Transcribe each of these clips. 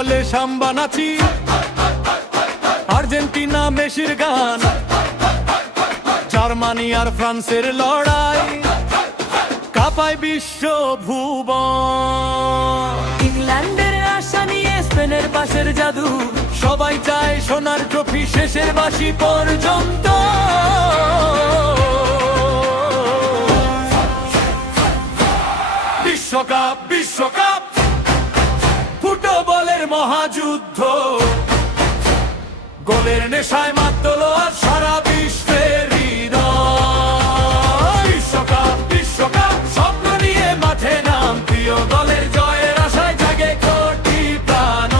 চলে সাম্বা নাচি, আর্জেন্টিনা মেসির গান, জার্মানি আর ফ্রান্সের লড়াই, কাঁপায় বিশ্ব ভুবন। ইংল্যান্ডের আশা নিয়ে স্পেনের পাশের জাদু, সবাই চায় সোনার ট্রফি শেষের বাঁশি পর্যন্ত। বিশ্বকাপ বিশ্বকাপ ফুটবলের মহাযুদ্ধ, গোলের নেশায় মাতল আর সারা বিশ্বের হৃদয়। বিশ্বকাপ বিশ্বকাপ স্বপ্ন নিয়ে মাঠে নাম, প্রিয় দলের জয়ের আশায় জাগে কোটি প্রাণ।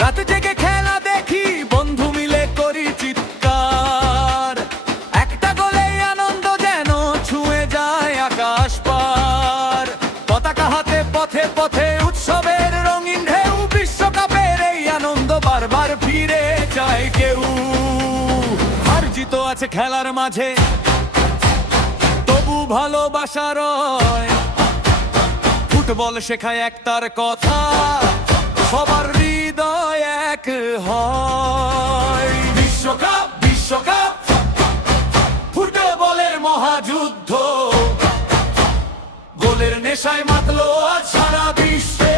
রাত জেগে খেলা দেখি, বন্ধু মিলে করি চিৎকার, একটা গোলে আনন্দ যেন ছুঁয়ে যায় আকাশ পার। পতাকা হাতে পথে পথে উৎসবের রঙিন ঢেউ, বিশ্বকাপের এই আনন্দ বারবার ফিরে যায় কেউ। হার জিত আছে খেলার মাঝে, তবু ভালোবাসা রয়। ফুটবল শেখায় একতার কথা, সবার হৃদয় এক হয়। বিশ্বকাপ বিশ্বকাপ ফুটবলের মহাযুদ্ধ, গোলের নেশায় মাতলো আজ সারা বিশ্বে